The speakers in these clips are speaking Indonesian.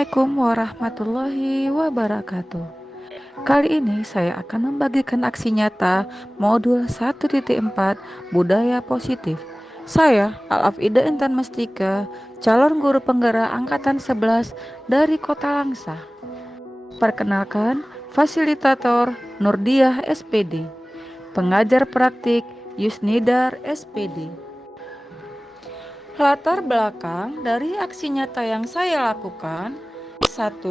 Assalamualaikum warahmatullahi wabarakatuh. Kali ini saya akan membagikan aksi nyata modul 1.4 Budaya Positif. Saya, Al-Afida Intan Mestika, calon guru penggerak Angkatan 11 dari Kota Langsa. Perkenalkan, fasilitator Nurdiah SPD, pengajar praktik Yusnidar SPD. Latar belakang dari aksi nyata yang saya lakukan: 1.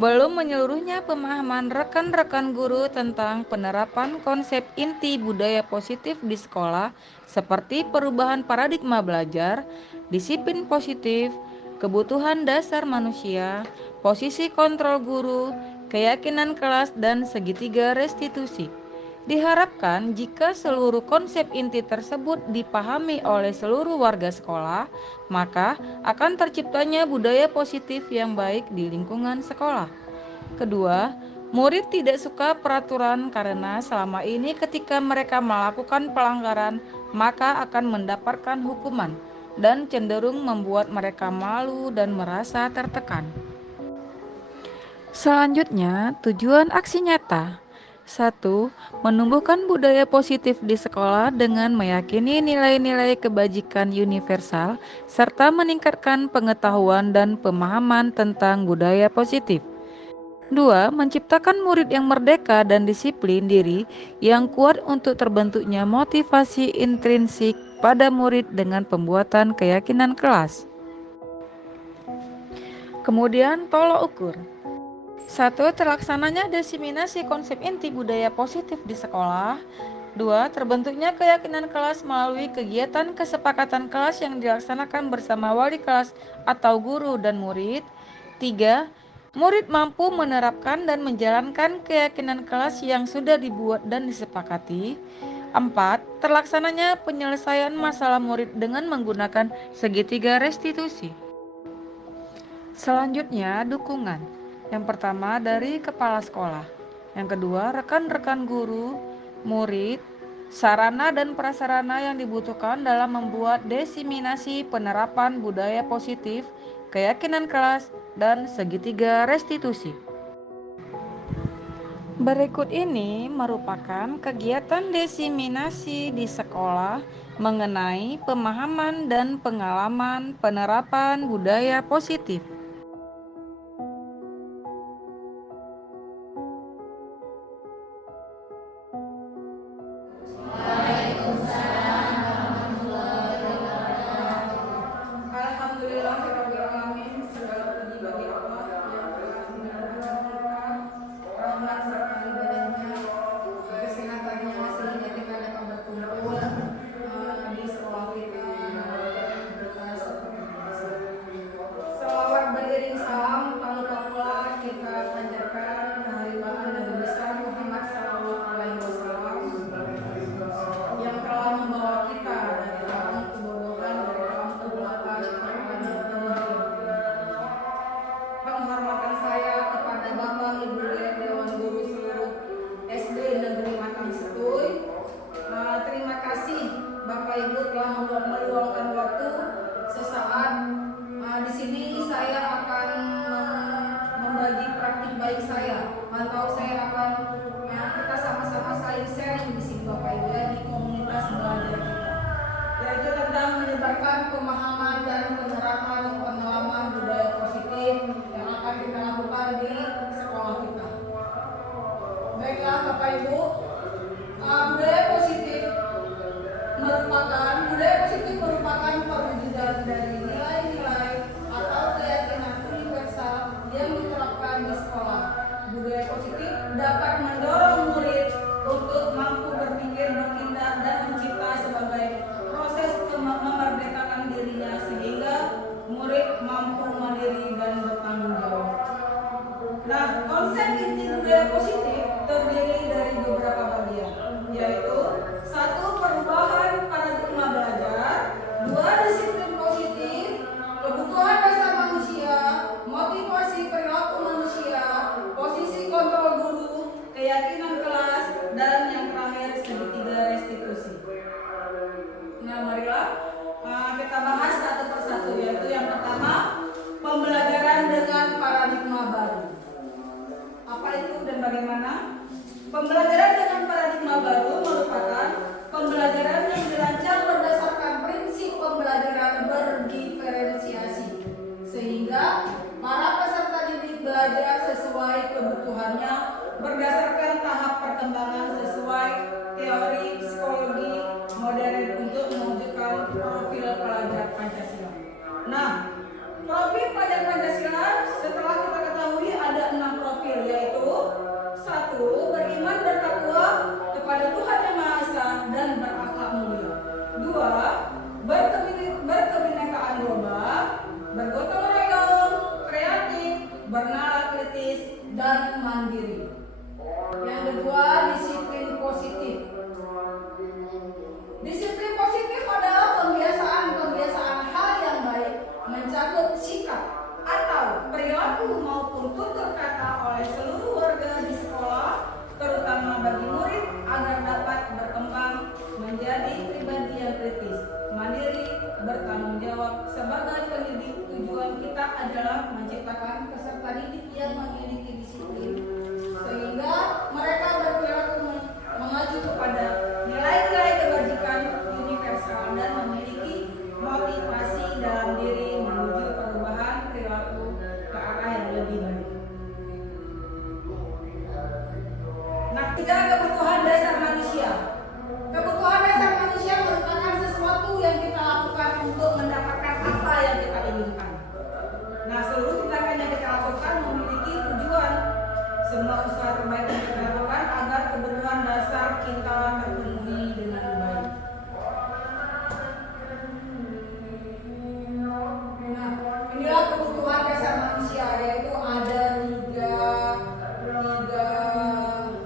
Belum menyeluruhnya pemahaman rekan-rekan guru tentang penerapan konsep inti budaya positif di sekolah seperti perubahan paradigma belajar, disiplin positif, kebutuhan dasar manusia, posisi kontrol guru, keyakinan kelas, dan segitiga restitusi. Diharapkan jika seluruh konsep inti tersebut dipahami oleh seluruh warga sekolah, maka akan terciptanya budaya positif yang baik di lingkungan sekolah. Kedua, murid tidak suka peraturan karena selama ini ketika mereka melakukan pelanggaran, maka akan mendapatkan hukuman dan cenderung membuat mereka malu dan merasa tertekan. Selanjutnya, tujuan aksi nyata. 1. Menumbuhkan budaya positif di sekolah dengan meyakini nilai-nilai kebajikan universal serta meningkatkan pengetahuan dan pemahaman tentang budaya positif. 2. Menciptakan murid yang merdeka dan disiplin diri yang kuat untuk terbentuknya motivasi intrinsik pada murid dengan pembuatan keyakinan kelas. Kemudian, tolok ukur. 1. Terlaksananya diseminasi konsep inti budaya positif di sekolah. 2. Terbentuknya keyakinan kelas melalui kegiatan kesepakatan kelas yang dilaksanakan bersama wali kelas atau guru dan murid. 3. Murid mampu menerapkan dan menjalankan keyakinan kelas yang sudah dibuat dan disepakati. 4. Terlaksananya penyelesaian masalah murid dengan menggunakan segitiga restitusi. Selanjutnya, dukungan. Yang pertama dari kepala sekolah, yang kedua rekan-rekan guru, murid, sarana dan prasarana yang dibutuhkan dalam membuat diseminasi penerapan budaya positif, keyakinan kelas, dan segitiga restitusi. Berikut ini merupakan kegiatan diseminasi di sekolah mengenai pemahaman dan pengalaman penerapan budaya positif. Alhamdulillahirrahmanirrahim. Segala puji bagi Allah yang telah mengaruniakan rahmat serta hidayahnya, kesehatannya sehingga kita dapat berkumpul di sekolah kita seperti biasa. Selawat beriring salam, tak lupa pula kita panjatkan keharibaan Nabi besar Muhammad SAW yang telah membawa kita dari alam kebodohan, dari alam kegelapan ke alam yang penuh. Penghormatan saya kepada Bapak Ibu Dewan Guru seluruh SD Negeri Matang Setuy. Terima kasih Bapak Ibu telah meluangkan waktu sesaat. Di sini saya akan membagi praktik baik saya, atau saya akan kita sama-sama saling sharing di sini Bapak Ibu ya, di komunitas belajar kita, yaitu tentang menyebarkan pemahaman dan penerapan pengalaman budaya positif yang akan kita lakukan di sekolah kita. Baiklah Bapak Ibu, budaya positif merupakan perwujudan dari nilai-nilai atau keyakinan universal yang diterapkan di sekolah. Budaya positif dapat mendorong murid untuk mampu berpikir, bertindak, dan mencipta sebagai proses memerdekakan dirinya sehingga murid mampu mandiri dan bertanggung jawab. Nah, konsep inti budaya positif terdiri dari beberapa bagian, yaitu 1. Perubahan paradigma belajar, 2. Disiplin positif, kebutuhan dasar manusia, motivasi perilaku manusia, posisi kontrol guru, keyakinan kelas, dan yang terakhir segitiga restitusi. Nah, marilah kita bahas satu persatu, yaitu yang pertama, pembelajaran dengan bagaimana? Pembelajaran dengan paradigma baru merupakan pembelajaran yang dirancang berdasarkan prinsip pembelajaran berdiferensiasi, sehingga para peserta didik belajar sesuai kebutuhannya berdasarkan tahap perkembangan sesuai teori psikologi modern untuk mewujudkan profil pelajar Pancasila. Nah, profil pelajar Pancasila setelah kita ketahui ada 6 profil, yaitu 1. Beriman bertakwa kepada Tuhan Yang Maha Esa dan berakhlak mulia. 2. Berkebinekaan global, bergotong royong, kreatif, bernalar kritis, dan mandiri. Yang kedua, disiplin positif. Disiplin positif adalah kebiasaan hal yang baik mencakup sikap atau perilaku maupun tutur kata oleh seluruh warga di sekolah, terutama bagi murid agar dapat berkembang menjadi pribadi yang kritis, mandiri, bertanggung jawab. Sebagai pendidik, tujuan kita adalah menciptakan peserta didik yang memiliki disiplin, sehingga mereka berperilaku mengacu kepada nilai-nilai kebajikan universal dan memiliki motivasi dalam diri menuju perubahan perilaku ke arah yang lebih baik. Nah, 3. Kebutuhan dasar manusia. Kebutuhan dasar manusia merupakan sesuatu yang kita lakukan untuk mendapatkan apa yang kita inginkan. Nah, seluruh tindakan yang kita lakukan memiliki tujuan. Semua usaha terbaik yang kita lakukan agar kebutuhan dasar kita terpenuhi dengan baik. Nah, inilah kebutuhan dasar manusia, yaitu ada tiga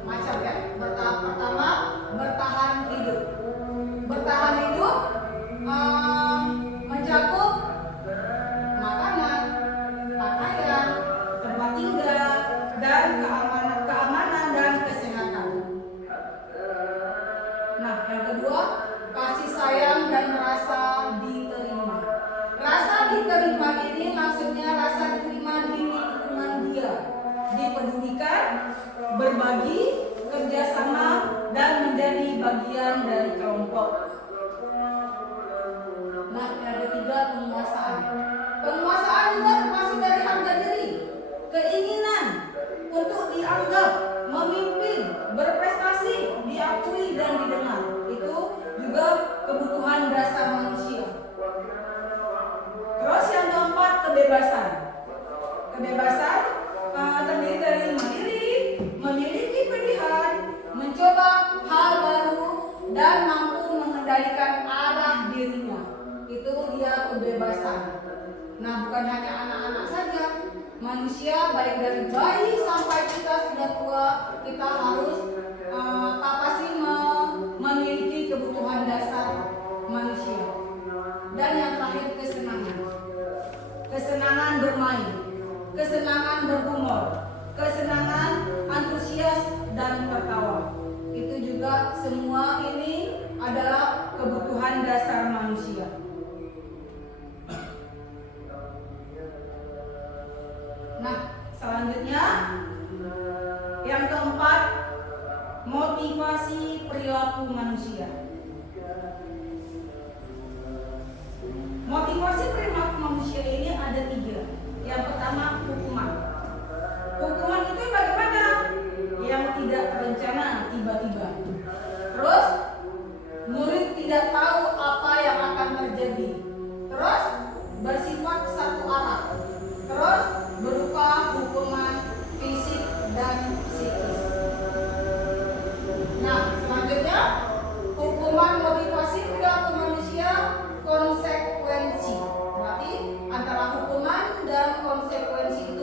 macam ya. Pertama, bertahan hidup. Bertahan hidup mencakup makanan, pakaian, tempat tinggal, dan keamanan dan kesehatan. Nah, yang kedua, kasih sayang dan rasa diterima. Rasa diterima ini maksudnya rasa diterima di lingkungan dia, dipedulikan, berbagi, kerjasama, dan menjadi bagian dari kelompok. Nah, yang ketiga, penguasaan. Penguasaan juga termasuk dari harga diri, keinginan untuk dianggap, memimpin, berprestasi, diakui, dan didengar. Itu juga kebutuhan dasar manusia. Terus yang keempat, kebebasan. Kebebasan terdiri dari mandiri, memiliki pilihan, mencoba hal baru, dan mampu mengendalikan arah dirinya. Itu dia kebebasan. Nah, bukan hanya anak-anak saja, manusia baik dari bayi sampai kita sudah tua, kita harus memiliki kebutuhan dasar manusia. Dan yang terakhir, kesenangan. Kesenangan bermain, kesenangan berhumor, kesenangan antusias dan tertawa. Itu juga semua ini adalah kebutuhan dasar manusia. Nah, selanjutnya yang keempat, motivasi perilaku manusia. Motivasi perilaku manusia ini ada 3. Yang pertama, hukuman. Hukuman itu bagaimana? Yang tidak terencana, tiba-tiba. Terus, murid tidak tahu apa yang akan terjadi. Terus, bersifat satu arah. Terus, berupa hukuman fisik dan psikis. Nah, selanjutnya, hukuman motivasi perilaku manusia, konsekuensi. Berarti antara hukuman dan konsekuensi itu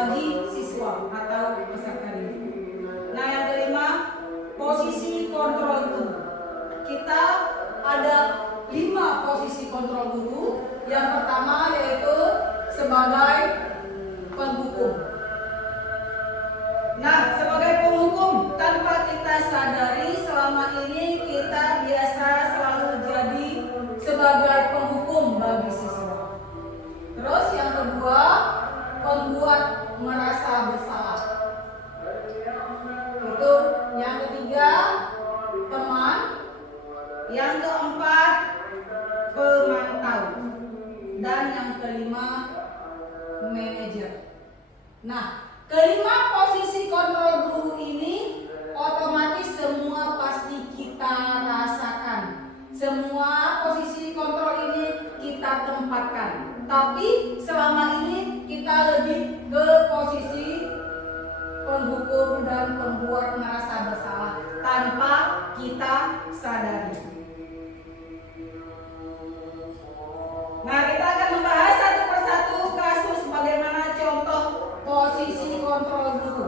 bagi siswa atau peserta didik. Nah, yang kelima, posisi kontrol guru. Kita ada 5 posisi kontrol guru. Yang pertama yaitu sebagai penghukum. Nah, sebagai penghukum, tanpa kita sadari selama ini kita biasa selalu jadi sebagai penghukum bagi siswa. Terus yang kedua, pembuat merasa bersalah. Itu yang ketiga, teman. Yang keempat, pemantau. Dan yang kelima, manajer. Nah, kelima posisi kontrol guru ini otomatis semua pasti kita rasakan. Semua posisi kontrol ini kita tempatkan. Tapi selama ini kita lebih ke posisi penghukum dan pembuat merasa bersalah tanpa kita sadari. Nah, kita akan membahas satu persatu kasus bagaimana contoh posisi kontrol guru.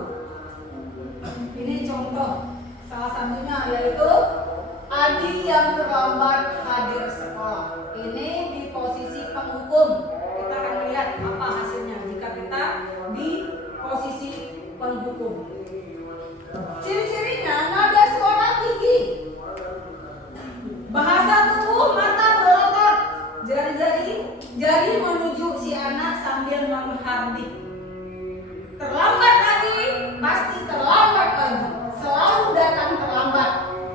Ini contoh salah satunya yaitu Adi yang terlambat hadir sekolah. Ini di posisi penghukum. Kita akan melihat apa hasilnya jika kita di posisi penghukum. Ciri-cirinya nada suara tinggi, bahasa tubuh mata melotot, jari menuju si anak sambil menghardik. Terlambat lagi, pasti terlambat lagi. Selalu datang terlambat.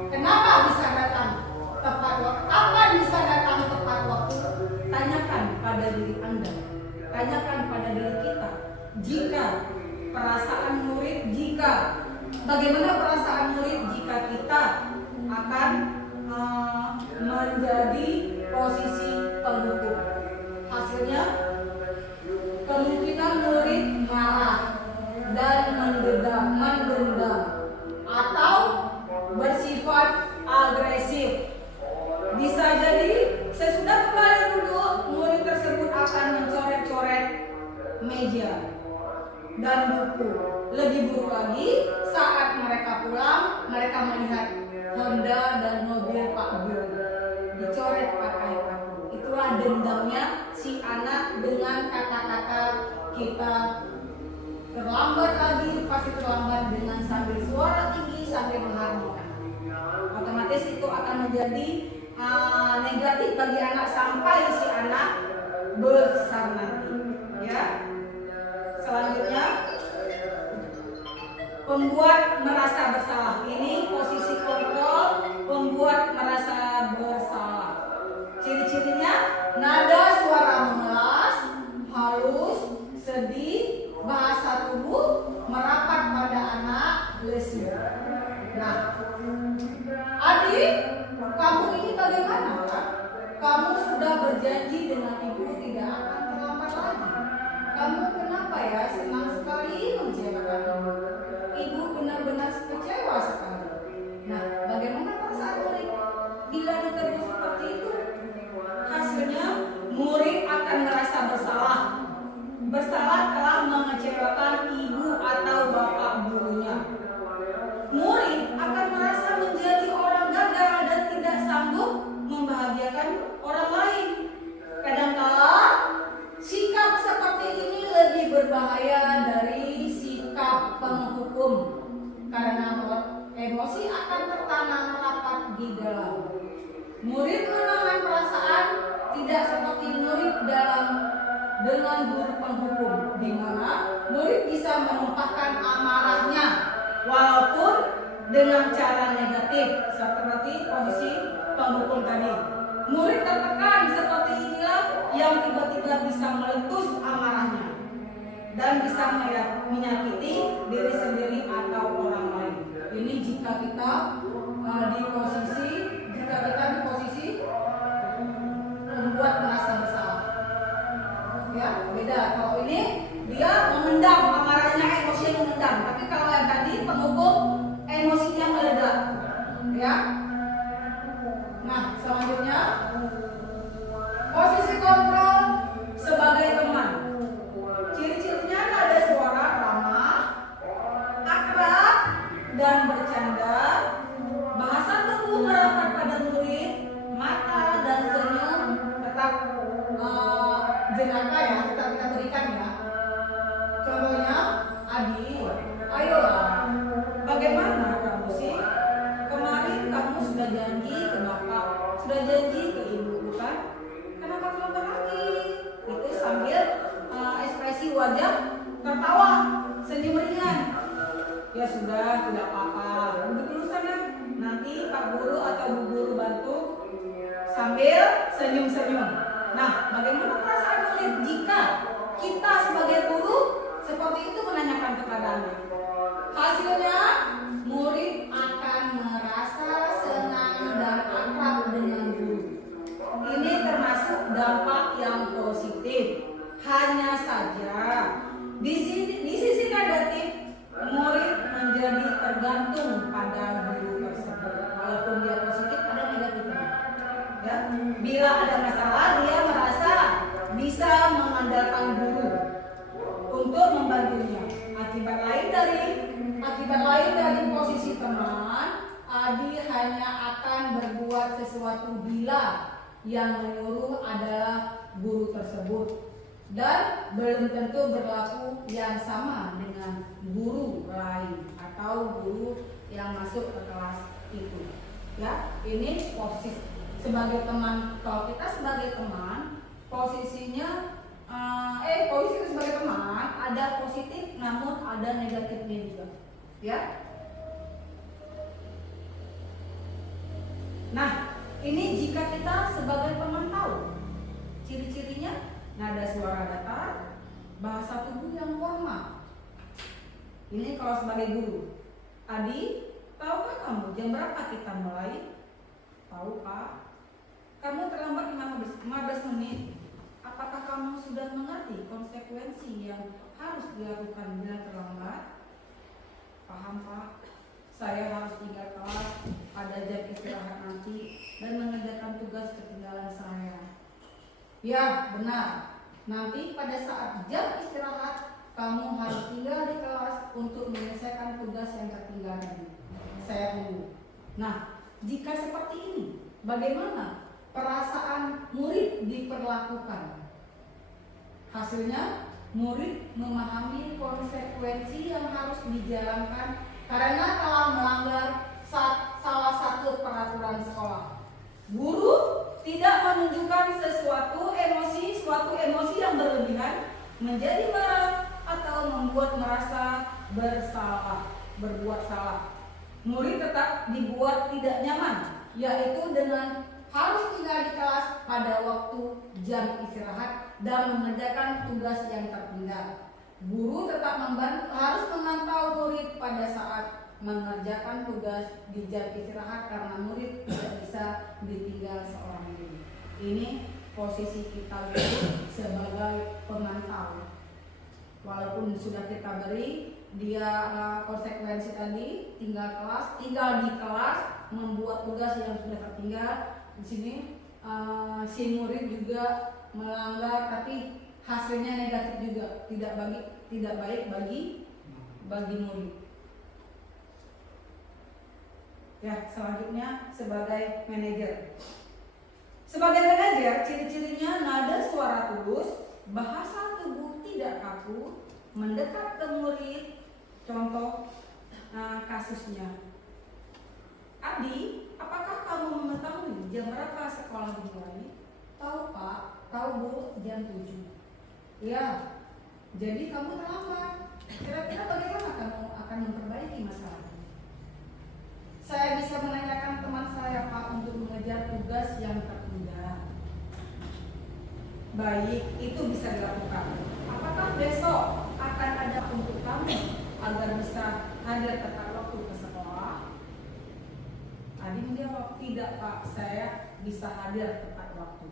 Kenapa bisa datang tepat waktu? Kapan bisa datang tepat waktu? Tanyakan pada diri Anda. Tanyakan pada diri kita. Jika perasaan murid, bagaimana perasaan murid jika kita akan menjadi posisi penghukum? Hasilnya kemungkinan murid marah dan mendendam atau bersifat agresif. Bisa jadi sesudah kembali duduk, murid tersebut akan mencoret-coret meja dan buku. Lebih buruk lagi, saat mereka pulang, mereka melihat Honda dan mobil Pak Guru dicoret pakai paku. Itulah dendamnya si anak dengan kata-kata kita. Terlambat lagi, pasti terlambat dengan sambil suara tinggi, sambil menghardik. Otomatis itu akan menjadi negatif bagi anak sampai si anak besar nanti. Ya. Selanjutnya, pembuat merasa bersalah. Ini posisi kontrol pembuat merasa bersalah. Ciri-cirinya nada suara memelas, halus, sedih, bahasa tubuh merapat pada anak, lesu. Nah, adik, kamu ini bagaimana? Kamu sudah berjanji dengan ibu tidak akan terlambat lagi. Kamu kenapa ya senang sekali mengecewakan ibu? Ibu benar-benar kecewa sekali. Nah, bagaimana perasaan murid bila ditegur seperti itu? Hasilnya murid akan merasa bersalah. Bersalah telah mengecewakan ibu atau bapak gurunya. Murid akan merasa menjadi orang gagal dan tidak sanggup membahagiakan orang lain. Kadangkala sikap seperti ini lebih berbahaya dari sikap penghukum karena emosi akan tertanam rapat di dalam. Murid menahan perasaan tidak seperti murid dengan guru penghukum, di mana murid bisa menumpahkan amarahnya walaupun dengan cara negatif seperti posisi penghukum tadi. Murid tertekan seperti inilah yang tiba-tiba bisa meletus amarahnya dan bisa menyakiti diri sendiri atau orang lain. Ini jika kita di posisi membuat merasa bersalah. Ya, beda. Kalau ini dia memendam amarahnya, emosinya memendam. Tapi kalau yang tadi penghukum emosinya meledak. Ya. Nah, selanjutnya posisi kontrol sebagai teman. Ciri-cirinya nada suara Contohnya, Adi, ayolah, bagaimana kamu sih? Kemarin kamu sudah janji ke bapak, sudah janji ke ibu, bukan? Kenapa terlambat lagi? Itu sambil ekspresi wajah tertawa, senyum ringan. Ya sudah, tidak apa-apa. Duduk dulu sana. Nanti Pak Guru atau Bu Guru bantu sambil senyum-senyum. Nah, bagaimana perasaan murid jika kita sebagai guru seperti itu menanyakan kepada anak? Hasilnya, murid akan merasa senang dan akrab dengan guru. Ini termasuk dampak yang positif. Hanya saja di sisi negatif, murid menjadi tergantung pada guru tersebut. Walaupun dia positif, ada negatifnya. Ya, bila ada masalah, dia merasa bisa mengandalkan guru untuk membantunya. Akibat lain dari posisi teman, Adi hanya akan berbuat sesuatu bila yang menyuruh adalah guru tersebut, dan belum tentu berlaku yang sama dengan guru lain atau guru yang masuk ke kelas itu. Ya, ini posisi sebagai teman. Kalau kita sebagai teman, posisinya posisi sebagai teman ada positif namun ada negatifnya juga. Ya. Nah, ini jika kita sebagai teman tahu ciri-cirinya: nada suara datar, bahasa tubuh yang formal. Ini kalau sebagai guru. Adi, tahukah kamu jam berapa kita mulai? Tahu, Pak. Kamu terlambat 15 menit. Apakah kamu sudah mengerti konsekuensi yang harus dilakukan bila terlambat? Paham, Pak. Saya harus tinggal kelas pada jam istirahat nanti dan mengerjakan tugas ketinggalan saya. Ya, benar. Nanti pada saat jam istirahat, kamu harus tinggal di kelas untuk menyelesaikan tugas yang ketinggalan. Saya tunggu. Nah, jika seperti ini, bagaimana perasaan murid diperlakukan? Hasilnya, murid memahami konsekuensi yang harus dijalankan karena telah melanggar salah satu peraturan sekolah. Guru tidak menunjukkan suatu emosi yang berlebihan, menjadi marah atau membuat merasa berbuat salah. Murid tetap dibuat tidak nyaman, yaitu dengan harus tinggal di kelas pada waktu jam istirahat dan mengerjakan tugas yang tertinggal. Guru tetap harus memantau murid pada saat mengerjakan tugas di jam istirahat karena murid tidak bisa ditinggal seorang diri. Ini posisi kita guru sebagai pemantau. Walaupun sudah kita beri dia konsekuensi tadi, tinggal di kelas membuat tugas yang sudah tertinggal. Di sini si murid juga melanggar, tapi hasilnya negatif juga, tidak baik bagi murid. Ya, selanjutnya sebagai manajer. Sebagai manajer, ciri-cirinya nada suara tulus, bahasa tubuh tidak kaku, mendekat ke murid. Contoh kasusnya, Adi, apakah kamu mengetahui jam berapa sekolah dimulai? Tahu, Pak. Tahu, Bu, jam 7. Ya, jadi kamu terlambat. Kira-kira bagaimana kamu akan memperbaiki masalah ini? Saya bisa menanyakan teman saya, Pak, untuk mengejar tugas yang tertunda. Baik, itu bisa dilakukan. Apakah besok akan ada untuk kamu agar bisa hadir tepat waktu ke sekolah? Adi menjawab, tidak, Pak, saya bisa hadir tepat waktu.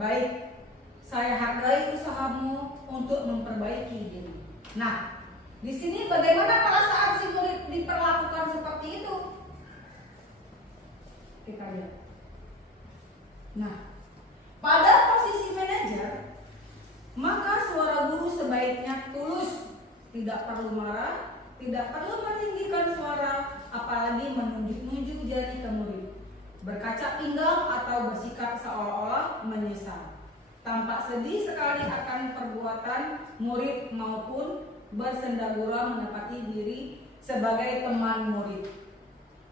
Baik, saya hargai usahamu untuk memperbaiki diri. Nah, di sini bagaimana perasaan si murid diperlakukan seperti itu? Kita lihat. Nah, pada posisi manajer, maka suara guru sebaiknya tulus, tidak perlu marah, tidak perlu meninggikan suara, apalagi menunjuk-nunjuk jari ke murid, berkaca pinggang atau bersikap seolah-olah menyesal. tampak sedih sekali akan perbuatan murid maupun bersendagura menepati diri sebagai teman murid.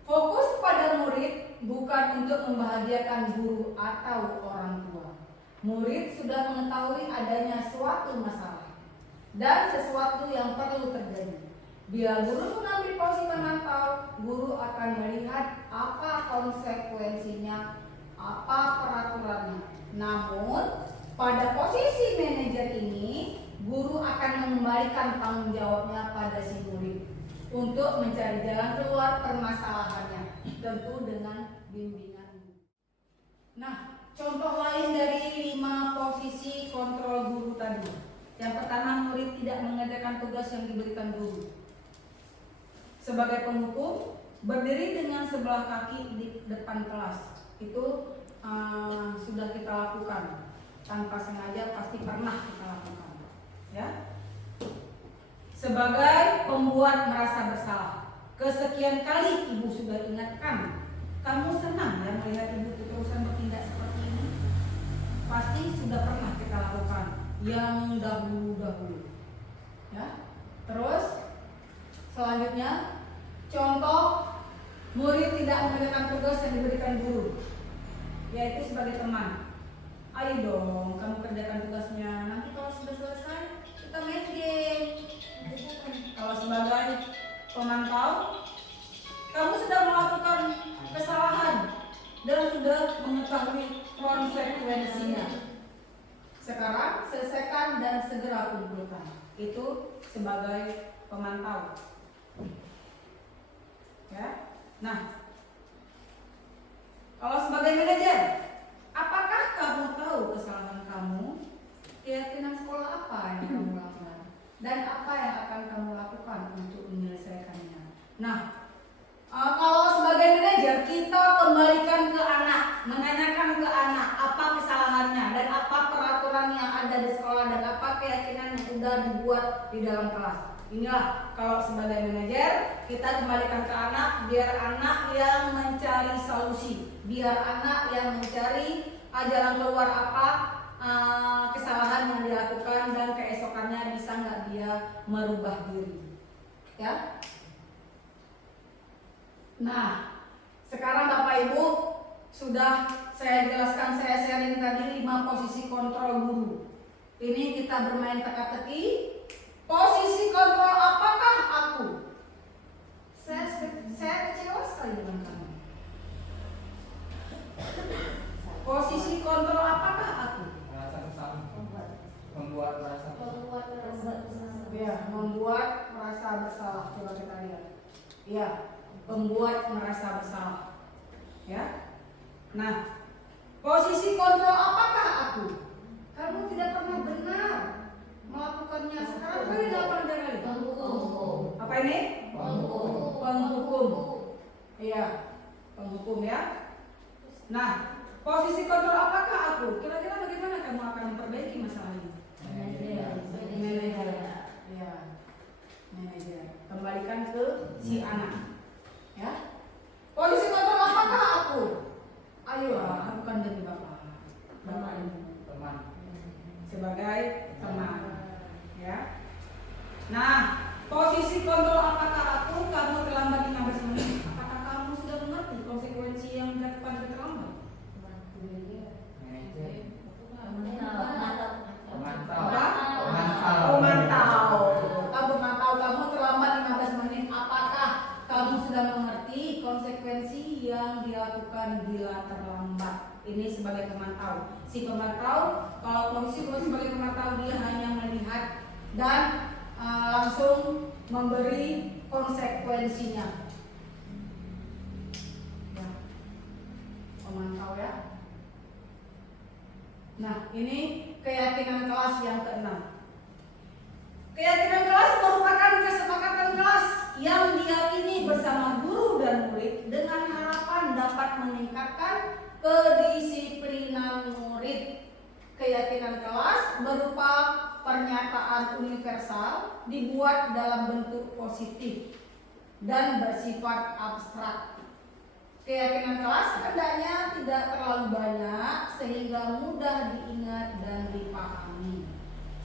Fokus pada murid bukan untuk membahagiakan guru atau orang tua. Murid sudah mengetahui adanya suatu masalah dan sesuatu yang perlu terjadi. Bila guru mengambil posisi penantau, guru akan melihat apa konsekuensinya, apa peraturannya. Namun, pada posisi manajer ini, guru akan mengembalikan tanggung jawabnya pada si murid untuk mencari jalan keluar permasalahannya, tentu dengan bimbingan guru. Nah, contoh lain dari 5 posisi kontrol guru tadi. Yang pertama, murid tidak mengerjakan tugas yang diberikan guru. Sebagai penghukum, berdiri dengan sebelah kaki di depan kelas. Itu sudah kita lakukan. Tanpa sengaja pasti pernah kita lakukan. Ya. Sebagai pembuat merasa bersalah. Kesekian kali ibu sudah ingatkan. Kamu senang ya melihat ibu terus-terusan bertindak seperti ini? Pasti sudah pernah kita lakukan yang dahulu-dahulu. Ya. Terus selanjutnya, contoh murid tidak mengerjakan tugas yang diberikan guru, yaitu sebagai teman. Ayo dong, kamu kerjakan tugasnya. Nanti kalau sudah selesai, kita main game. Kalau sebagai pemantau, kamu sudah melakukan kesalahan dan sudah mengetahui konsekuensinya. Sekarang selesaikan dan segera kumpulkan. Itu sebagai pemantau. Ya. Nah, kalau sebagai manajer, apakah kamu tahu kesalahan kamu? Keyakinan sekolah apa yang kamu lakukan? Dan apa yang akan kamu lakukan untuk menyelesaikannya? Nah, kalau sebagai manajer, kita kembalikan ke anak, menanyakan ke anak apa kesalahannya dan apa peraturan yang ada di sekolah dan apa keyakinan yang sudah dibuat di dalam kelas. Inilah kalau sebagai manajer kita kembalikan ke anak, biar anak yang mencari solusi, biar anak yang mencari jalan keluar apa kesalahan yang dilakukan dan keesokannya bisa nggak dia merubah diri. Ya. Nah, sekarang Bapak Ibu sudah saya jelaskan, saya sharing tadi 5 posisi kontrol guru. Ini kita bermain teka-teki. Posisi kontrol apakah aku? Saya kecewa sekali dengan kamu. Posisi kontrol apakah aku? Merasa bersalah. Membuat merasa Ya, membuat merasa bersalah. Coba kita lihat. Ya, membuat merasa bersalah. Ya. Nah, posisi kontrol apakah aku? Kamu tidak pernah benar melakukannya. Sekarang kali dilakukan kali. Penghukum. Apa ini? Penghukum. Iya, penghukum ya. Nah, posisi kontrol apakah aku? Kira-kira bagaimana kamu akan memperbaiki masalah ini? Manajer. Ya, manajer. Kembalikan ke si anak. Ya. Posisi kontrol apakah aku? Ayolah, lakukan demi Bapak. Bapak ini teman. sebagai teman. Ya. Nah, posisi kontrol apakah aku? Kamu terlambat 15 menit. Apakah kamu sudah mengerti konsekuensi yang dilakukan terlambat? Manajer. Pemantau. Apa? Pemantau. Pemantau. Kamu pemantau, kamu terlambat 15 menit. Apakah kamu sudah mengerti konsekuensi yang dilakukan bila terlambat? Ini sebagai pemantau. Si pemantau, kalau posisi sebagai pemantau, dia hanya melihat dan langsung memberi konsekuensinya. Ya. Pemantau ya. Nah, ini keyakinan kelas yang keenam. Keyakinan kelas merupakan kesepakatan kelas yang diyakini bersama guru dan murid dengan harapan dapat meningkatkan kedisiplinan murid. Keyakinan kelas berupa pernyataan universal dibuat dalam bentuk positif dan bersifat abstrak. Keyakinan kelas hendaknya tidak terlalu banyak sehingga mudah diingat dan dipahami.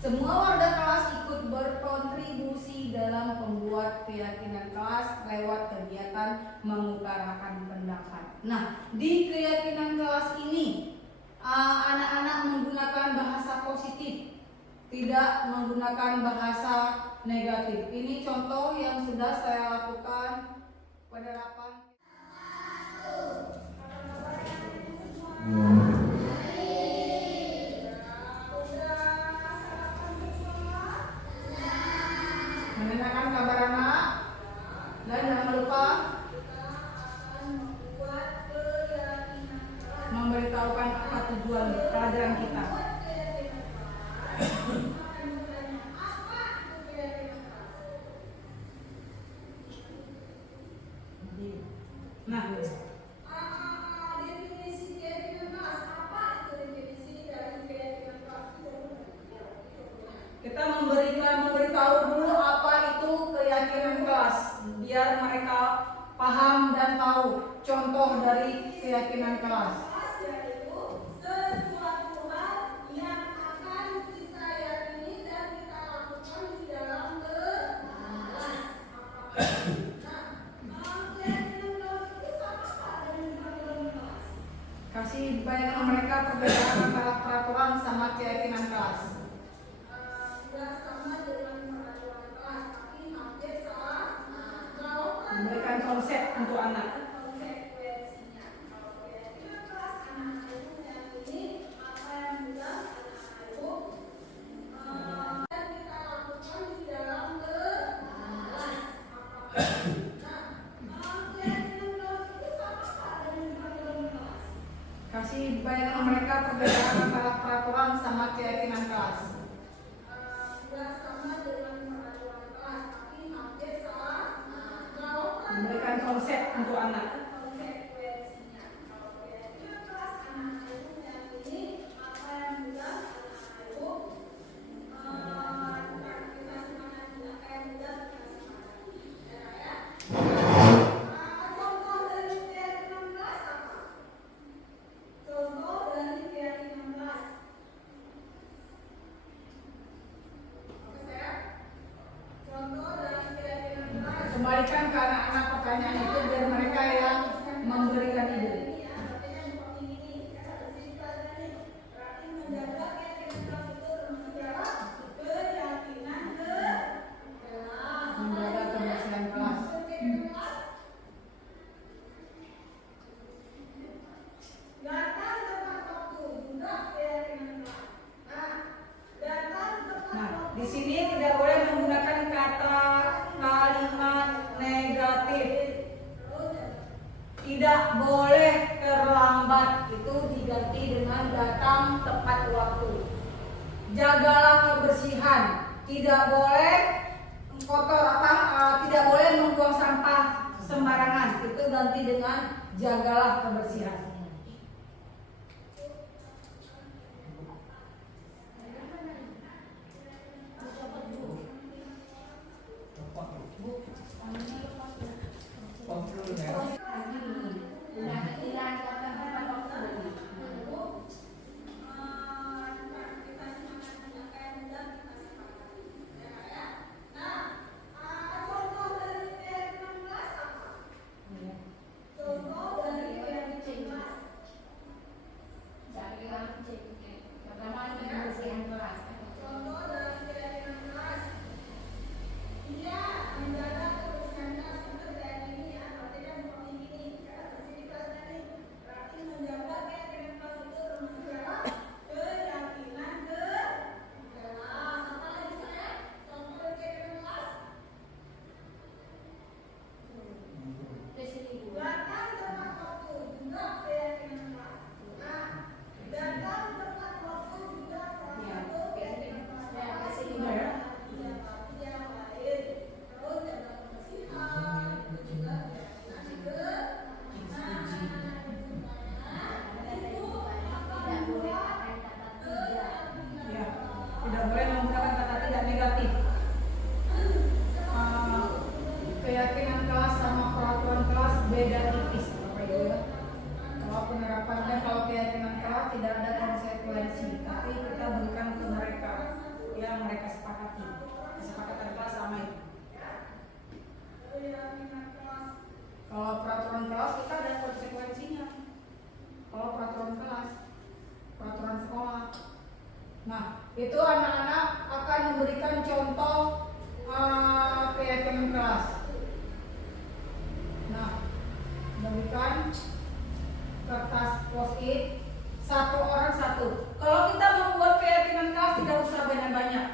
Semua warga kelas ikut berkontribusi dalam membuat keyakinan kelas lewat kegiatan mengutarakan pendapat. Nah, di keyakinan kelas ini anak-anak menggunakan bahasa positif, tidak menggunakan bahasa negatif. Ini contoh yang sudah saya lakukan penerapan. Menanyakan kabar anak dan jangan lupa memberitahukan apa tujuan pelajaran kita. Nah, definisi keyakinan kelas, apa itu definisi dari keyakinan kelas? Kita memberitahu dulu apa itu keyakinan kelas, biar mereka paham dan tahu contoh dari keyakinan kelas. Yaitu sesuatu hal yang akan kita yakini dan kita lakukan di dalam kelas. Kasih bayangan mereka perbedaan antara peraturan sama keyakinan kelas. Tidak sama dengan peraturan kelas, tapi hampir sama. Memberikan konsep untuk anak. Konsekuensinya. Kalau keyakinan kelas anak-anak itu meyakini apa yang sudah anak-anak itu dan kita lakukan di dalam kelas. Kasih bayangan mereka perbedaan antara peraturan sama keyakinan kelas. Tidak sama dengan peraturan kelas, tapi hampir sama. Memberikan konsep untuk anak. Konsekuensinya. Kalau keyakinan kelas anak-anak itu meyakini apa yang sudah anak-anak itu kita semangati, apa yang sudah kita semangati. Ya. Contoh dari keyakinan kelas apa? Contoh dari keyakinan kelas. Oke saya? Contoh dari keyakinan kelas. Kembalikan ke anak-anak pertanyaan itu biar mereka yang memberikan ide. Berarti menjaga keyakinan kelas itu termasuk dalam keyakinan kelas. Menjaga kebersihan kelas. Datang tepat waktu juga keyakinan kelas. Datang tepat waktu. Di sini tidak boleh menggunakan kata kalimat negatif. Tidak boleh terlambat, itu diganti dengan datang tepat waktu. Jagalah kebersihan. Tidak boleh kotor tidak boleh membuang sampah sembarangan. Itu ganti dengan jagalah kebersihan. Keyakinan kelas sama peraturan kelas beda tipis, Bapak Ibu ya. penerapannya kalau keyakinan kelas tidak ada konsekuensi, tapi kita berikan ke mereka yang mereka sepakati. Kesepakatan kelas sama itu. Kalau peraturan kelas kita ada konsekuensinya. Kalau peraturan kelas, peraturan sekolah. Nah, itu anak-anak akan memberikan contoh keyakinan kelas. Nah, berikan kertas post-it, satu orang satu. Kalau kita membuat keyakinan kelas tidak usah banyak-banyak,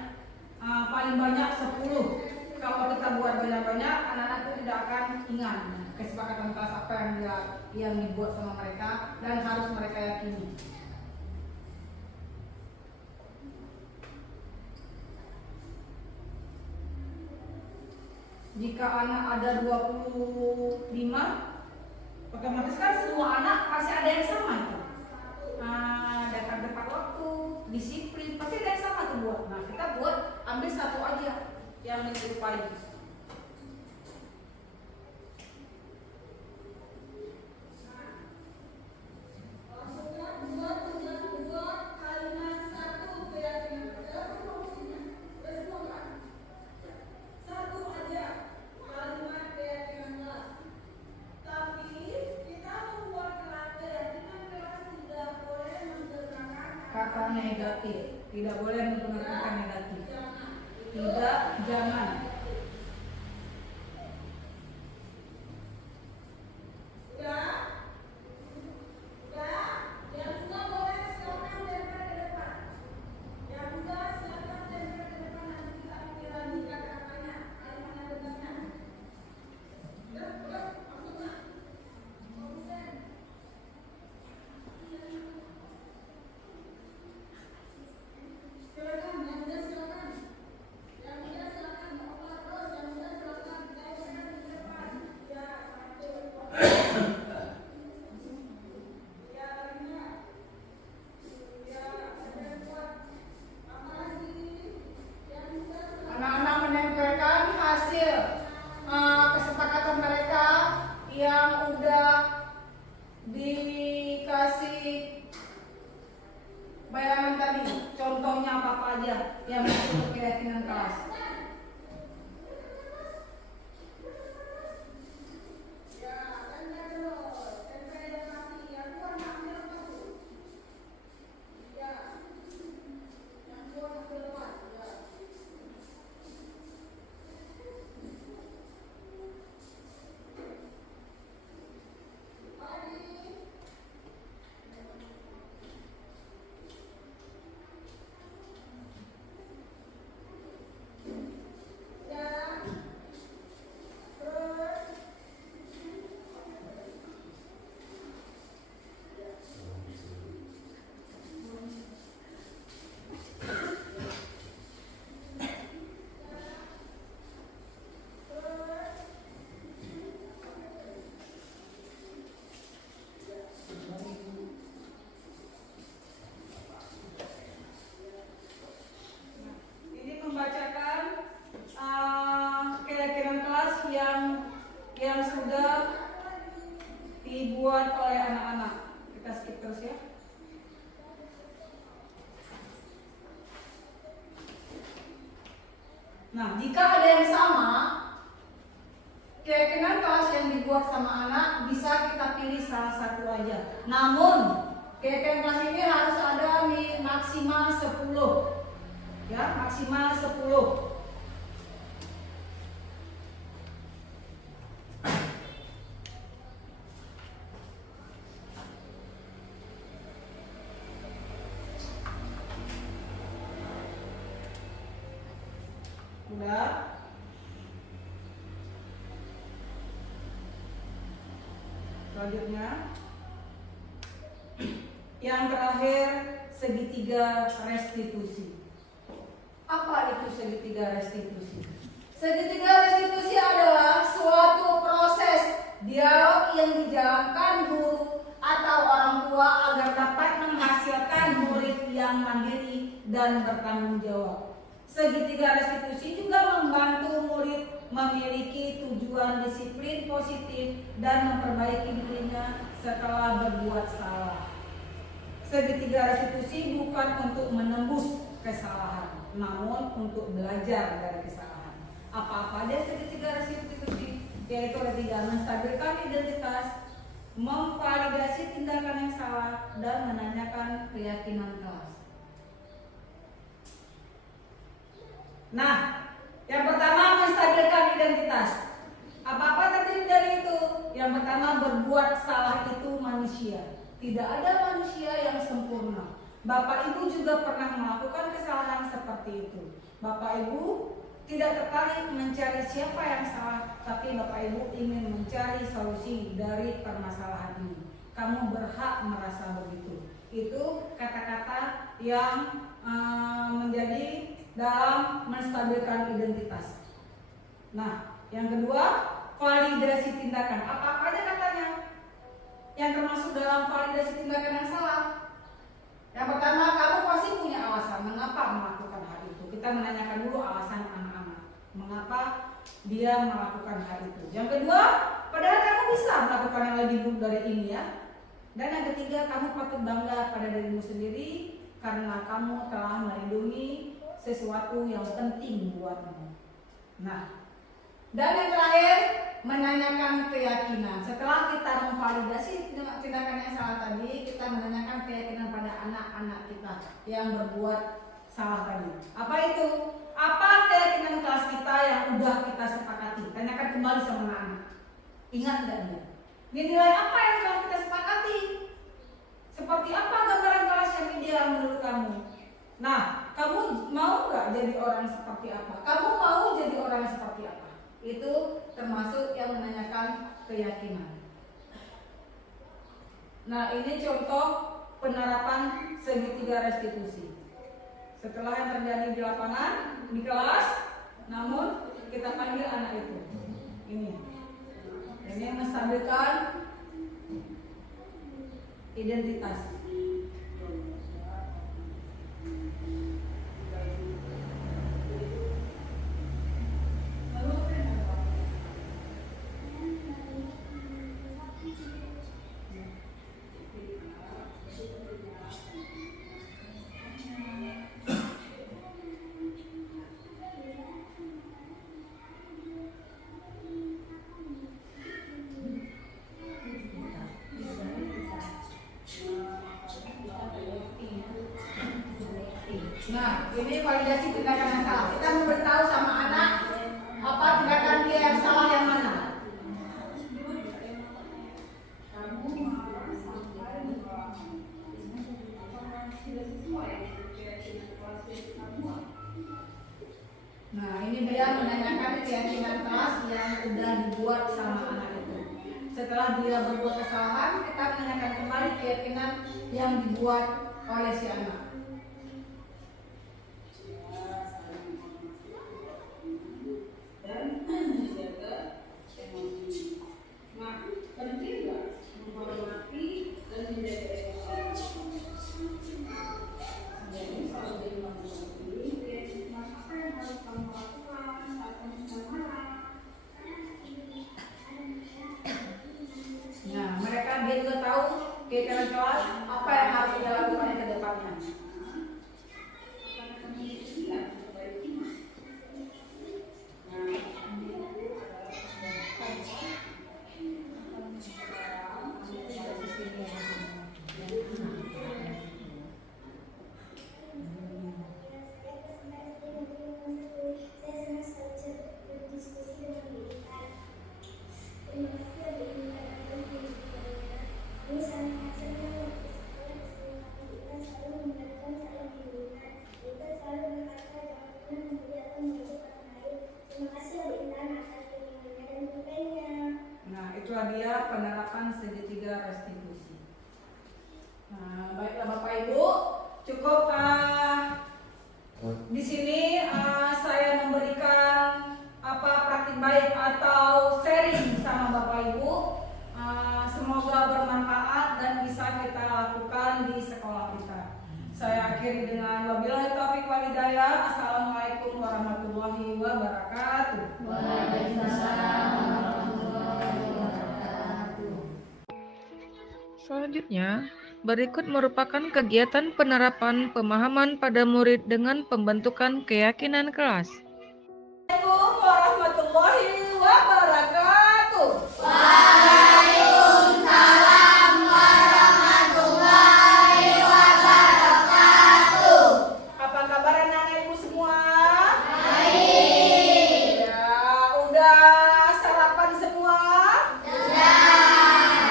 paling banyak 10. Kalau kita buat banyak-banyak, anak-anak itu tidak akan ingat kesepakatan kelas apa yang dibuat sama mereka dan harus mereka yakini. Jika anak ada 25, otomatis kan semua anak pasti ada yang sama itu. Datang tepat waktu, disiplin, pasti ada yang sama tuh buat. Nah, kita buat ambil satu aja yang menyerupai. Kata negatif, tidak boleh menggunakan kata negatif. Tidak, jangan. Anak-anak menempelkan hasil kesepakatan mereka yang udah dikasih bayangan tadi. Contohnya apa aja yang masuk ke keyakinan kelas. Yang sudah dibuat oleh anak-anak. Kita skip terus ya. Nah, jika ada yang sama, keyakinan kelas yang dibuat sama anak bisa kita pilih salah satu aja. Namun, keyakinan kelas ini harus ada maksimal 10. Ya, maksimal 10. Udah. Selanjutnya yang terakhir, segitiga restitusi. Apa itu segitiga restitusi? Segitiga restitusi adalah suatu proses dialog yang dijalankan guru atau orang tua agar dapat menghasilkan murid yang mandiri dan bertanggung jawab. Segitiga restitusi juga membantu murid memiliki tujuan disiplin positif dan memperbaiki dirinya setelah berbuat salah. Segitiga restitusi bukan untuk menembus kesalahan, namun untuk belajar dari kesalahan. Apa-apa aja segitiga restitusi, yaitu ada 3: menstabilkan identitas, memvalidasi tindakan yang salah, dan menanyakan keyakinan kelas. Nah, yang pertama menstabilkan identitas. Apa-apa terdiri dari itu. Yang pertama, berbuat salah itu manusia. Tidak ada manusia yang sempurna. Bapak Ibu juga pernah melakukan kesalahan seperti itu. Bapak Ibu tidak tertarik mencari siapa yang salah, tapi Bapak Ibu ingin mencari solusi dari permasalahan ini. Kamu berhak merasa begitu. Itu kata-kata yang menjadi dalam menstabilkan identitas. Nah, yang kedua, validasi tindakan. Apa aja katanya yang termasuk dalam validasi tindakan yang salah? Yang pertama, kamu pasti punya alasan mengapa melakukan hal itu. Kita menanyakan dulu alasan anak-anak, mengapa dia melakukan hal itu. Yang kedua, padahal kamu bisa melakukan yang lebih buruk dari ini ya. Dan yang ketiga, kamu patut bangga pada dirimu sendiri karena kamu telah melindungi sesuatu yang penting buatmu. Nah, dan yang terakhir, menanyakan keyakinan. Setelah kita memvalidasi tindakan yang salah tadi, kita menanyakan keyakinan pada anak-anak kita yang berbuat salah tadi. Apa itu? Apa keyakinan kelas kita yang udah kita sepakati? Tanyakan kembali sama anak-anak. Ingat gak dia? Nilai apa yang telah kita sepakati? Seperti apa gambaran kelas yang ideal menurut kamu? Nah, kamu mau gak jadi orang seperti apa? Kamu mau jadi orang seperti apa? Itu termasuk yang menanyakan keyakinan. Nah, ini contoh penerapan segitiga restitusi. Setelah yang terjadi di lapangan, di kelas, namun kita panggil anak itu. Ini menstabilkan identitas. Nah, ini validasi tindakan yang salah. Kita memberitahu sama anak apa tindakan dia yang salah yang mana. Nah, ini dia menanyakan keyakinan kelas yang sudah dibuat sama anak itu. Setelah dia berbuat kesalahan, kita menanyakan kembali keyakinan yang dibuat oleh si anak. Nah, dia juga tahu keyakinan kelas apa yang harus dia lakukan ke depannya. Itulah dia penerapan segitiga restitusi. Nah, baiklah Bapak Ibu, cukup di sini saya memberikan praktik baik atau sharing sama Bapak Ibu. Semoga bermanfaat dan bisa kita lakukan di sekolah kita. Saya akhiri dengan wabillahi taufiq wal hidayah. Assalamualaikum warahmatullahi wabarakatuh. Waalaikumsalam warahmatullahi wabarakatuh. Selanjutnya, berikut merupakan kegiatan penerapan pemahaman pada murid dengan pembentukan keyakinan kelas. Assalamualaikum warahmatullahi wabarakatuh. Apa kabar anak-anak ibu semua? Baik. Ya, udah sarapan semua? Sudah.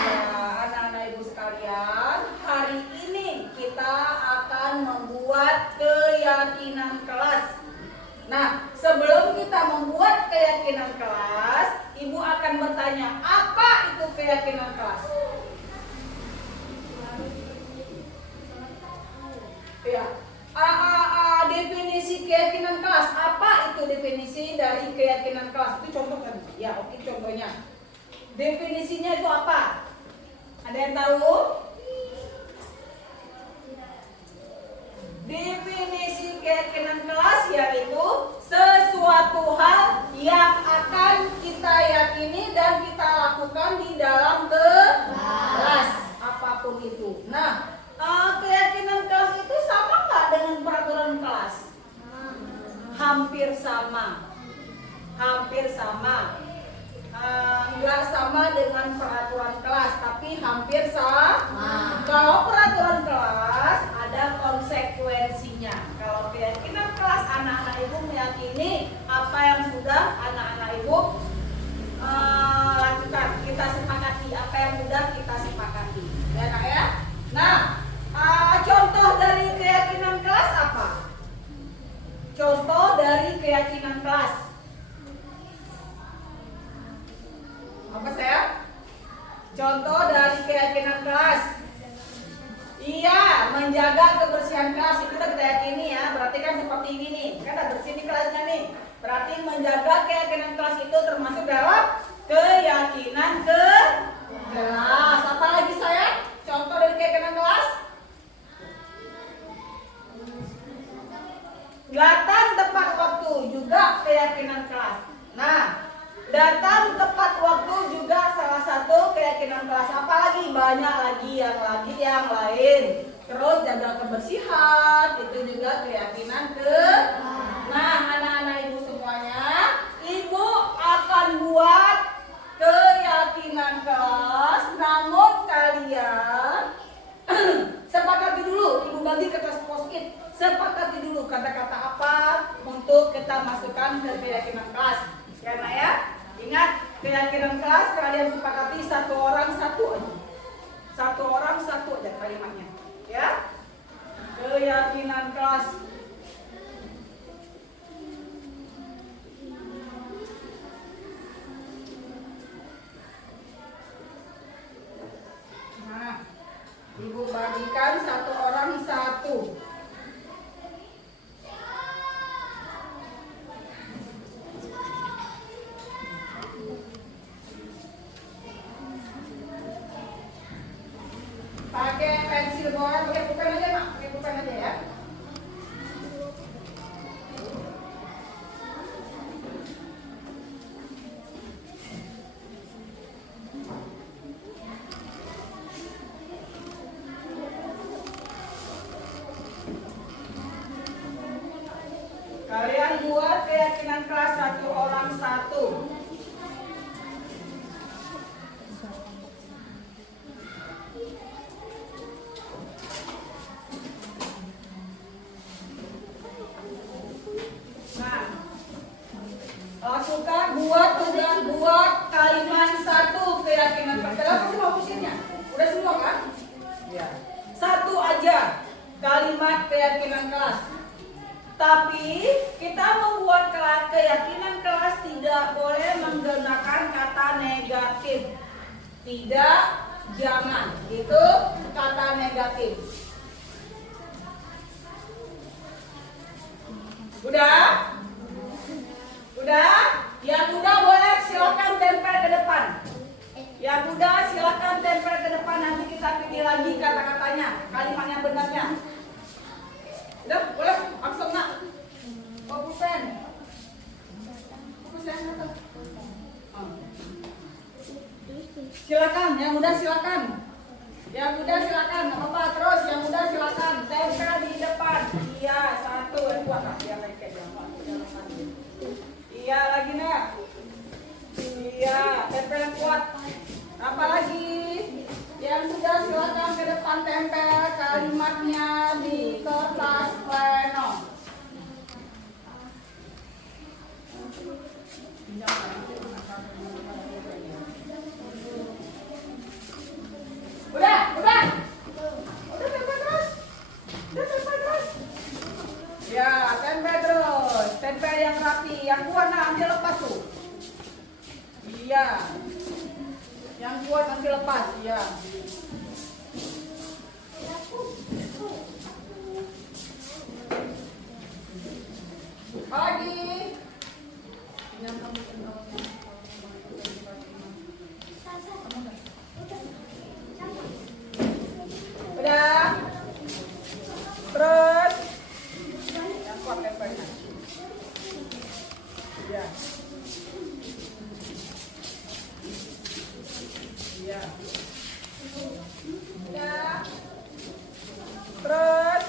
Ya, anak-anak ibu sekalian, hari ini kita akan membuat keyakinan kelas. Nah, sebelum kita membuat keyakinan kelas, ibu akan bertanya, apa itu keyakinan kelas? Ya, definisi keyakinan kelas. Apa itu definisi dari keyakinan kelas? Itu contoh kan? Ya, oke, contohnya. Definisinya itu apa? Ada yang tahu? Definisi keyakinan kelas yaitu sesuatu hal yang akan kita yakini dan kita lakukan di dalam kelas, apapun itu. Nah, keyakinan kelas itu sama nggak dengan peraturan kelas? Hampir sama. Hampir sama. Nggak sama dengan peraturan kelas, tapi hampir sama. Kalau peraturan kelas ada konsekuensinya. Kalau keyakinan kelas, anak-anak ibu meyakini apa yang sudah anak-anak ibu lakukan. Kita sepakati apa yang sudah kita sepakati, ya Kak ya. Nah, contoh dari keyakinan kelas apa? Contoh dari keyakinan kelas. Apa saya? Contoh dari keyakinan kelas. Iya, menjaga kebersihan kelas itu kita yakini ya. Berarti kan seperti ini nih, kan ada bersih di kelasnya nih. Berarti menjaga keyakinan kelas itu termasuk dalam keyakinan kelas. Apa lagi saya? Contoh dari keyakinan kelas. Datang tepat waktu juga keyakinan kelas. Nah, datang tepat waktu juga salah satu keyakinan kelas. Apalagi banyak lagi yang lain. Terus jaga kebersihan itu juga keyakinan Nah, anak-anak ibu semuanya, ibu akan buat keyakinan kelas. Namun kalian sepakati dulu, ibu bagi kertas post-it. Sepakati dulu kata-kata apa untuk kita masukkan ke keyakinan kelas. Karena ya, ingat keyakinan kelas kalian sepakati satu orang satu aja. Satu orang satu aja kalimatnya. Ya. Keyakinan kelas. Nah, ibu bagikan satu orang satu. Pakai pensil bola, pakai pulpen aja Mak, pakai pulpen aja ya. Kalian buat keyakinan kelas satu orang satu. Lakukan buat kalimat satu keyakinan kelas. Dalam semua musimnya, udah semua kan? Ya. Satu aja kalimat keyakinan kelas. Tapi kita membuat keyakinan kelas tidak boleh menggunakan kata negatif. Tidak, jangan. Itu kata negatif. Udah? Udah? Yang udah boleh silakan tempel ke depan. Yang udah silakan tempel ke depan, nanti kita pilih lagi kata-katanya, kalimat yang benarnya. Udah, boleh? Langsung nak. Oh, pulpen. Silakan, yang udah silakan. Yang muda silakan, nggak apa-apa. Terus yang muda silakan. Tempel di depan. Iya, satu, dua. Iya, lagi jangan. Iya, lagi nak. Iya, tempel kuat. Apa lagi? Yang sudah silakan ke depan tempel kalimatnya di kertas pleno. Udah tempel terus. Ya, tempel terus. Tempel yang rapi, yang kuat nanti lepas tuh. Iya. Yang kuat nanti lepas, ya. Lagi. Udah. Terus. Yang kuat tempelnya. Iya. Iya. Ya. Terus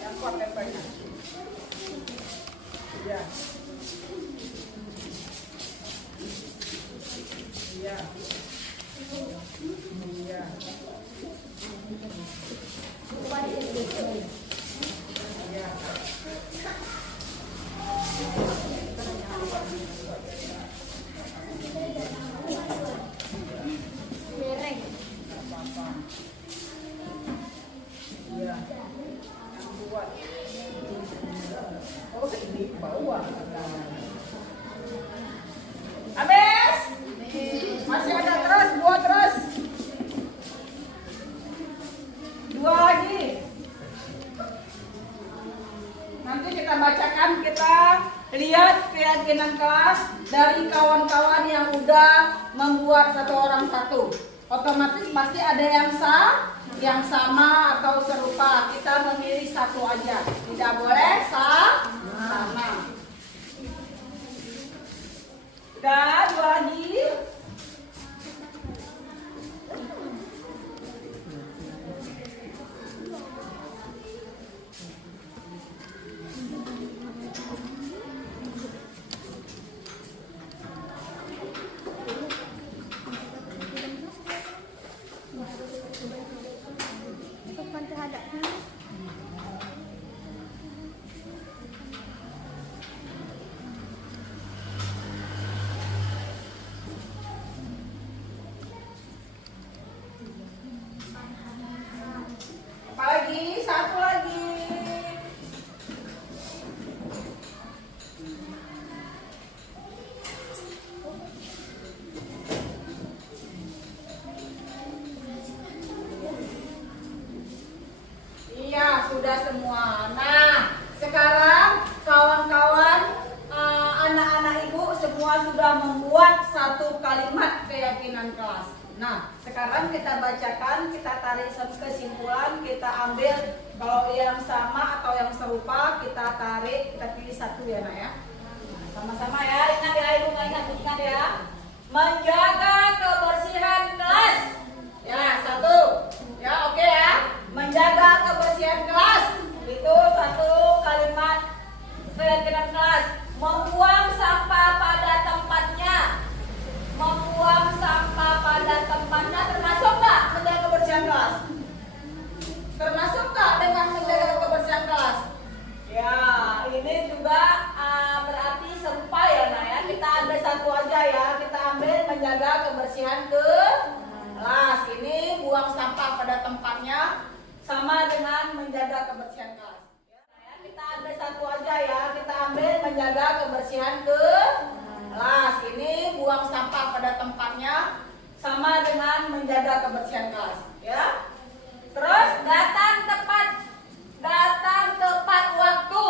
yang kuat tempelnya. Iya. Iya. Iya. Iya. Iya. Yang kuat. Oh, ini bawah. Habis? Masih ada terus, buat terus. Dua lagi. Nanti kita bacakan, kita lihat keyakinan kelas dari kawan-kawan yang udah membuat satu orang satu. Otomatis pasti ada yang sama atau serupa. Kita memilih satu aja. Tidak boleh sama. Udah, dua lagi. Apalagi? Satu lagi. Iya, sudah semua. Nah, sekarang kawan-kawan, anak-anak ibu semua sudah membuat satu kalimat keyakinan kelas. Nah, sekarang kita bacakan, kita tarik kesimpulan, kita ambil kalau yang sama atau yang serupa, kita tarik, kita pilih satu ya nak ya. Sama-sama ya, ingat ya ibu, ingat ya. Menjaga kebersihan kelas. Ya, satu. Ya, oke ya. Menjaga kebersihan kelas. Itu satu kalimat keyakinan kelas. Membuang sampah pada tempatnya. Membuang sampah pada tempatnya termasuk nggak menjaga kebersihan kelas? Termasuk nggak dengan menjaga kebersihan kelas? Ya, ini juga berarti serupa ya nak ya. Kita ambil satu aja ya. Kita ambil menjaga kebersihan kelas. Ini buang sampah pada tempatnya sama dengan menjaga kebersihan kelas. Ya, kita ambil satu aja ya. Kita ambil menjaga kebersihan kelas. Ini buang sampah pada tempatnya sama dengan menjaga kebersihan kelas. Ya. Terus datang tepat waktu.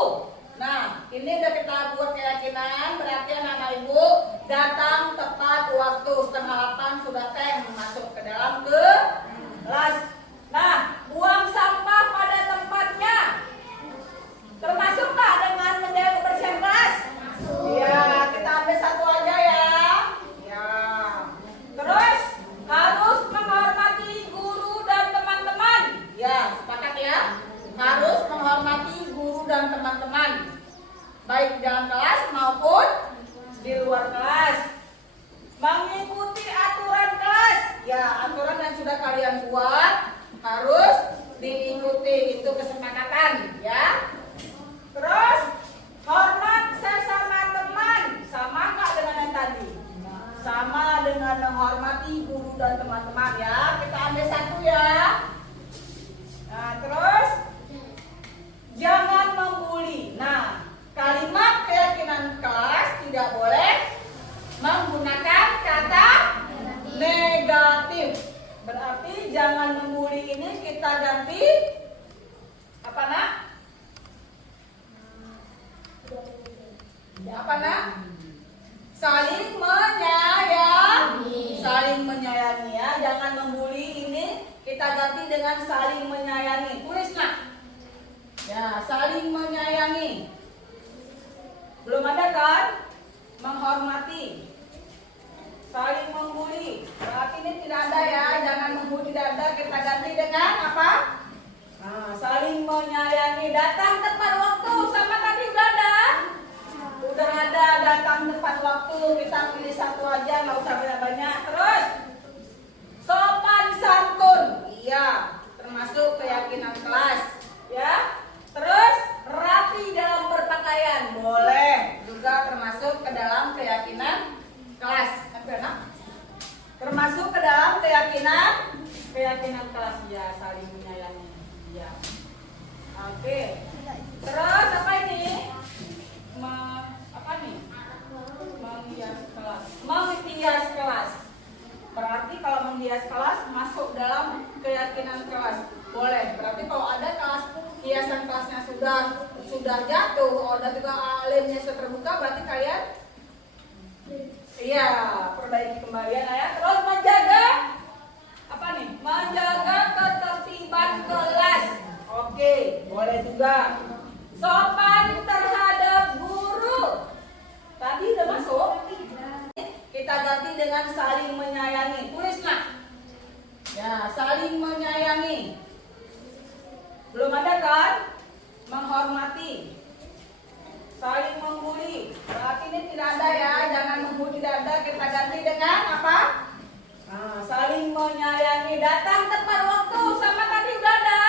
Nah, ini udah kita buat keyakinan, berarti anak-anak ibu datang tepat waktu. 7:30 sudah masuk ke dalam kelas. Nah, buang sampah pada tempatnya. Termasukkah dengan menjaga kebersihan kelas? Iya, kita ambil satu aja ya. Ya. Terus harus menghormati guru luar kelas. Mengikuti aturan kelas. Ya, aturan yang sudah kalian buat harus diikuti, itu kesepakatan ya. Terus hormat sesama teman, sama nggak dengan yang tadi? Sama dengan menghormati guru dan teman-teman ya. Kita ambil satu ya. Nah, terus jangan membuli. Nah, kalimat keyakinan kelas tidak boleh menggunakan kata negatif. Berarti jangan membuli ini kita ganti apa nak? Apa nak? Saling menyayangi. Saling menyayangi ya. Jangan membuli ini kita ganti dengan saling menyayangi. Tulis nak. Ya, saling menyayangi. Belum ada kan? Menghormati. Saling membuli. Berarti ini tidak ada ya. Jangan membuli, tidak ada. Kita ganti dengan apa? Nah, saling menyayangi. Datang tepat waktu. Sama tadi udah ada. Udah ada datang tepat waktu. Kita pilih satu aja, nggak usah banyak-banyak. Terus sopan santun. Iya, termasuk keyakinan kelas. Ya. Terus rapi dalam berpakaian. Boleh. Juga termasuk ke dalam keyakinan kelas. Termasuk ke dalam keyakinan kelas ya, saling menyayangi. Ya. Oke. Terus apa ini? Apa nih? Menghias kelas. Menghias kelas. Berarti kalau menghias kelas masuk dalam keyakinan kelas. Boleh. Berarti kalau ada kelas hiasan kelasnya sudah jatuh, udah juga alimnya sudah terbuka, berarti kalian iya, perbaiki kembali ya. Terus menjaga apa nih? Menjaga ketertiban kelas. Oke, boleh juga. Sopan terhadap guru. Tadi udah masuk. Kita ganti dengan saling menyayangi. Tulis nak. Ya, saling menyayangi. Belum ada kan? Menghormati. Saling membuli. Berarti ini tidak ada ya. Jangan membuli, tidak ada. Kita ganti dengan apa? Nah, saling menyayangi. Datang tepat waktu. Sama tadi udah ada.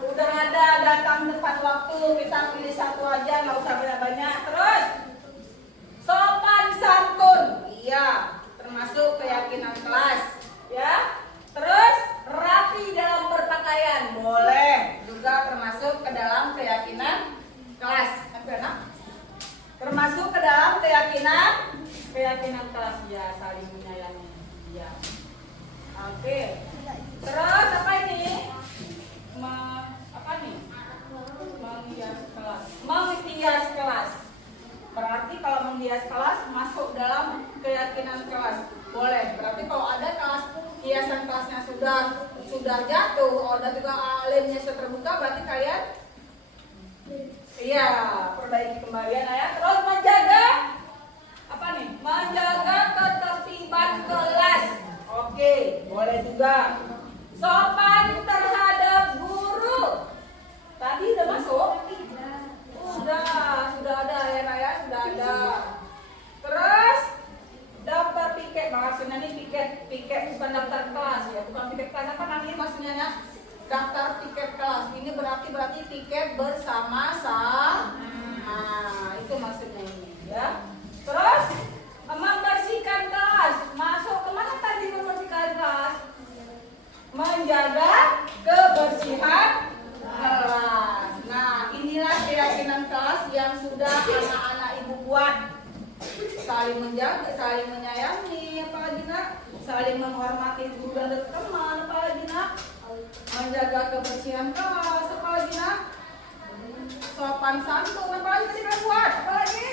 Udah ada datang tepat waktu. Kita pilih satu aja, nggak usah banyak-banyak. Terus sopan santun. Iya, termasuk keyakinan kelas. Ya. Terus rapi dalam berpakaian. Boleh. Juga termasuk ke dalam keyakinan kelas. Termasuk ke dalam keyakinan kelas ya, saling menyayangi. Ya. Oke. Terus apa ini? Apa nih? Menghias kelas. Menghias kelas. Berarti kalau menghias kelas masuk dalam keyakinan kelas. Boleh. Berarti kalau ada kelas hiasan kelasnya sudah jatuh, udah juga alimnya sudah terbuka, berarti kalian iya, perbaiki kembali ya. Terus menjaga apa nih? Menjaga ketertiban kelas. Oke, boleh juga. Sopan terhadap guru. Tadi udah masuk? Sudah ada ya, sudah ada. Terus daftar piket, maksudnya ini piket bukan daftar kelas ya, bukan piket kelas, apa namanya maksudnya ya? Daftar tiket kelas. Ini berarti tiket bersama-sama. Nah, itu maksudnya ini ya. Terus membersihkan kelas. Masuk kemana tadi membersihkan kelas? Menjaga kebersihan kelas. Nah, inilah keyakinan kelas yang sudah anak-anak ibu buat. Saling menjaga, saling menyayangi, apalagi nak? Saling menghormati guru dan teman, apalagi nak? Menjaga kebersihan kelas, apalagi nak? Sopan santun, apalagi tadi kita buat, apalagi?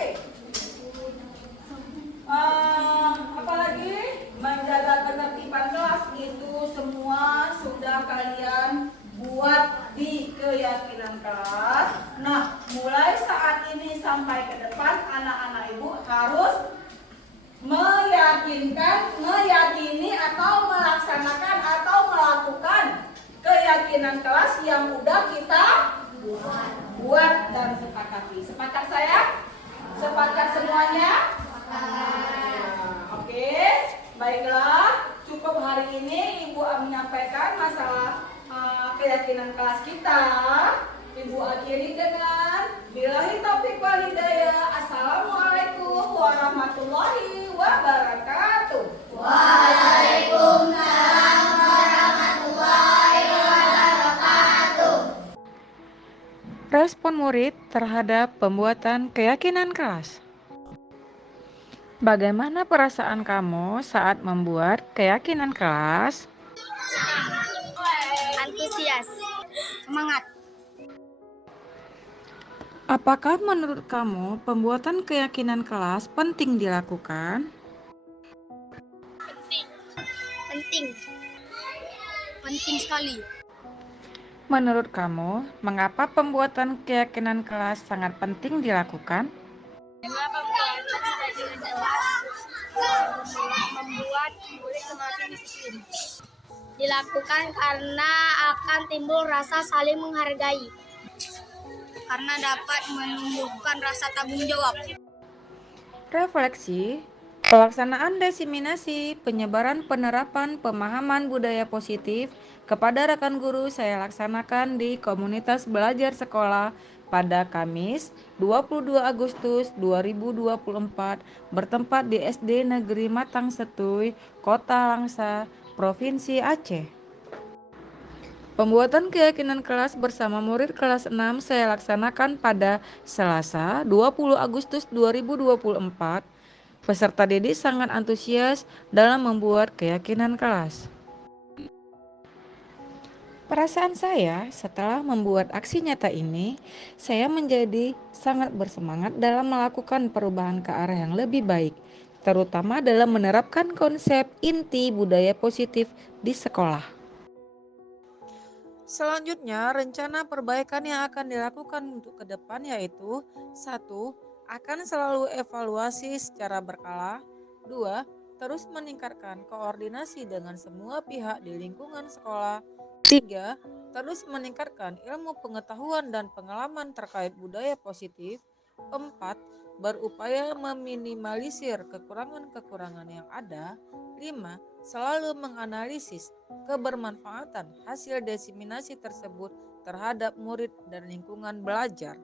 Apalagi menjaga ketertiban kelas, itu semua sudah kalian buat di keyakinan kelas. Nah, mulai saat ini sampai ke depan anak-anak ibu harus meyakini atau melaksanakan atau melakukan keyakinan kelas yang udah kita buat dan sepakati. Sepakat saya? Sepakat semuanya? keyakinan kelas kita. Ibu akhiri dengan billahi taufiq wal hidayah. Assalamualaikum warahmatullahi wabarakatuh. Waalaikumsalam warahmatullahi wabarakatuh. Respon murid terhadap pembuatan keyakinan kelas. Bagaimana perasaan kamu saat membuat keyakinan kelas? Antusias, semangat. Apakah menurut kamu pembuatan keyakinan kelas penting dilakukan? Penting sekali. Menurut kamu, mengapa pembuatan keyakinan kelas sangat penting dilakukan? Mengapa pembuatan keyakinan kelas membuat murid semakin disiplin? Dilakukan karena akan timbul rasa saling menghargai. Karena dapat menumbuhkan rasa tanggung jawab. Refleksi, pelaksanaan diseminasi, penyebaran penerapan pemahaman budaya positif kepada rekan guru saya laksanakan di komunitas belajar sekolah pada Kamis 22 Agustus 2024 bertempat di SD Negeri Matang Setuy, Kota Langsa, Provinsi Aceh. Pembuatan keyakinan kelas bersama murid kelas 6 saya laksanakan pada Selasa 20 Agustus 2024. Peserta didik sangat antusias dalam membuat keyakinan kelas. Perasaan saya setelah membuat aksi nyata ini, saya menjadi sangat bersemangat dalam melakukan perubahan ke arah yang lebih baik, terutama dalam menerapkan konsep inti budaya positif di sekolah. Selanjutnya, rencana perbaikan yang akan dilakukan untuk ke depan yaitu 1. Akan selalu evaluasi secara berkala. 2. Terus meningkatkan koordinasi dengan semua pihak di lingkungan sekolah. 3. Terus meningkatkan ilmu pengetahuan dan pengalaman terkait budaya positif. 4. Berupaya meminimalisir kekurangan-kekurangan yang ada. 5. Selalu menganalisis kebermanfaatan hasil diseminasi tersebut terhadap murid dan lingkungan belajar.